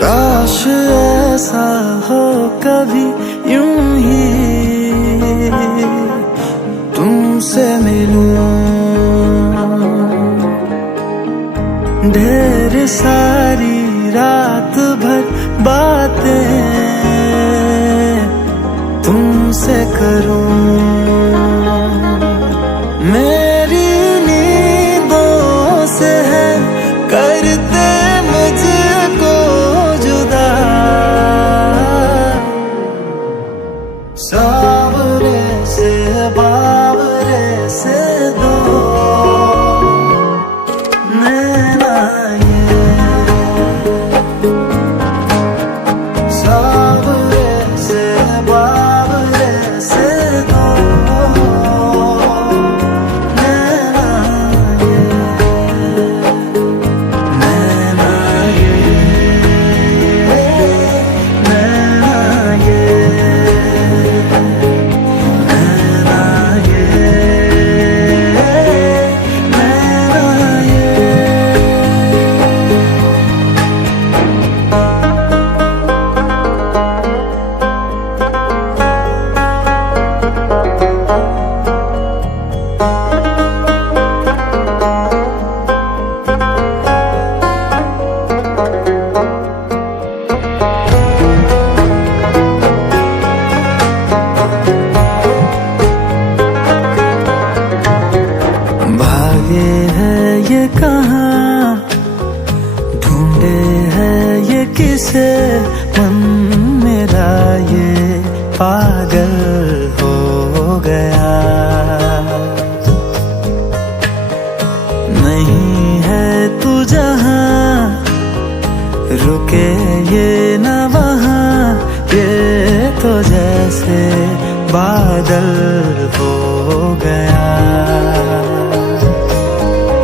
काश ऐसा हो कभी यूं ही तुमसे मिलूं, ढेर सारी रात भर बातें तुमसे करूं। मेरी नींदों से है करते मुझको जुदा, सावरे से बावरे से दो नैना ये, सावरे से बावरे से दो नैना ये, नैना ये, नैना ये, नैना ये, नैना ये। भागे है ये कहाँ, ढूंढे है ये किसे, मन मेरा ये पागल हो गया। नहीं है तू जहाँ, रुके ये न वहाँ, ये तो जैसे बादल हो गया।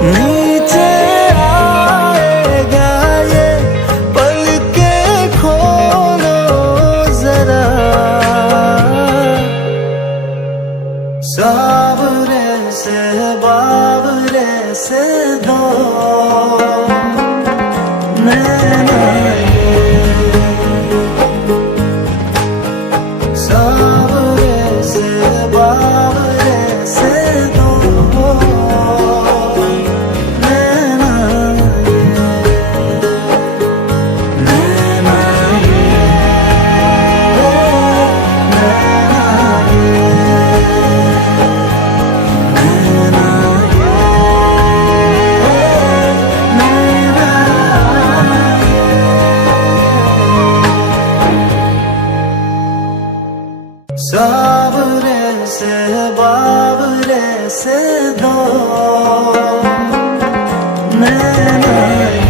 नीचे आएगा ये पलकें खोलो जरा, सावरे से बावरे से दो नैना ये, सावरे से बावरे से दो नैना ये, नैना ये, नैना ये, नैना ये, नैना ये। सावरे से बावरे से दो नैना।